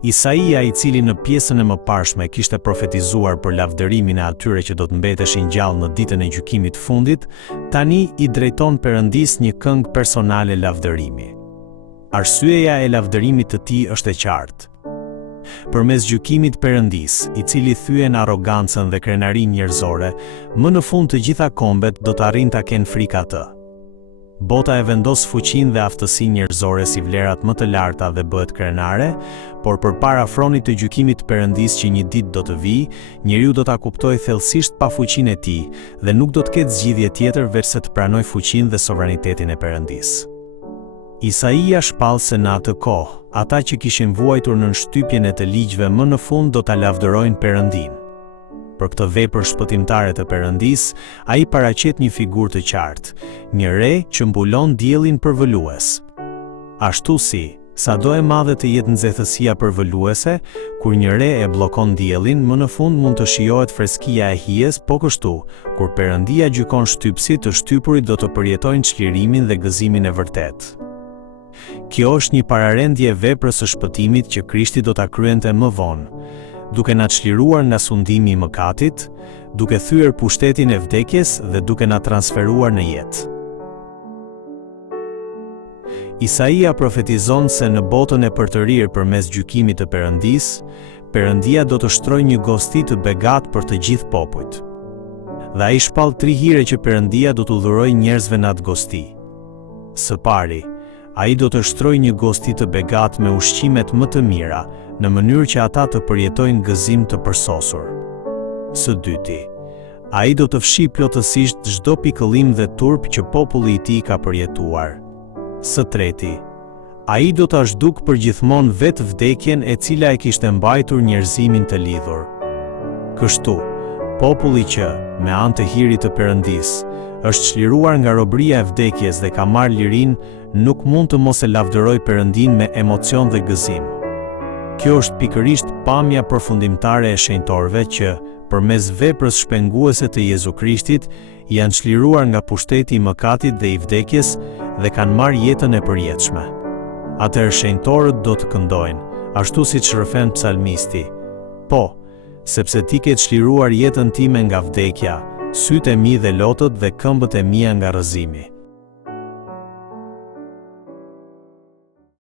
Isaia, i cili në pjesën e mëparshme kishte profetizuar për lavdërimin e atyre që do të mbeteshin gjallë në ditën e gjykimit fundit, tani i drejton Perëndisë një këngë personale lavdërimi. Arsyeja e lavdërimit të tij është e qartë. Përmes gjykimit Perëndisë, i cili thyen arrogancën dhe krenarinë njerëzore, më në fund të gjitha kombet do të arrin ta kenë frikë atë. Bota e vendos fuqinë dhe aftësinë njerëzore si vlerat më të larta dhe bëhet krenare, por përpara fronit të gjykimit Perëndisë që një ditë do të vijë, njeriu do ta kuptojë thellësisht pa fuqinë e tij dhe nuk do të ketë zgjidhje tjetër veç se të pranojë fuqinë dhe sovranitetin e Perëndisë. Isaia shpall se në atë kohë, ata që kishin vuajtur në shtypjen e të ligjve më në fund do ta lavdërojnë Perëndinë. Për këtë vepër shpëtimtare të Perëndisë, ai paraqet një figurë të qartë, një re që mbulon diellin përvëlues. Ashtu si, sado e madhe të jetë nxehtësia përvëluese, kur një re e bllokon diellin, më në fund mund të shijohet freskia e hijes, po kështu, kur Perëndia gjykon shtypësit, të shtypurit do të përjetojnë çlirimin dhe gëzimin e vërtetë. Kjo është një pararendje e veprës së shpëtimit që Krishti do ta kryente më vonë, duke na çliruar nga sundimi i mëkatit, duke thyer pushtetin e vdekjes dhe duke na transferuar në jetë. Isaia profetizon se në botën e përtërirë përmes gjykimit të Perëndisë, Perëndia do të shtrojë një gosti të begatë për të gjithë popujt. Dhe ai shpall 3 hire që Perëndia do t'u dhurojë njerëzve në atë gosti. Së pari, ai do të shtrojë një gosti të begatë me ushqimet më të mira, në mënyrë që ata të përjetojnë gëzim të përsosur. Së dyti, ai do të fshi plotësisht çdo pikëllim dhe turp që populli i tij ka përjetuar. Së treti, ai do ta zhduk përgjithmonë vetë vdekjen e cila e kishte mbajtur njerëzimin të lidhur. Kështu, populli që, me anë të hirit të Perëndisë, është çliruar nga robëria e vdekjes dhe ka marrë lirinë, nuk mund të mos e lavdërojë Perëndinë me emocion dhe gëzim. Kjo është pikërisht pamja përfundimtare e shenjtorëve që, përmes veprës shpenguese të Jezu Krishtit, janë çliruar nga pushteti i mëkatit dhe i vdekjes dhe kanë marrë jetën e përjetshme. Atëherë shenjtorët do të këndojnë, ashtu siç rrëfen psalmisti: Po, sepse ti ke çliruar jetën time nga vdekja, sytë e mi dhe lotët dhe këmbët e mia nga rrëzimi.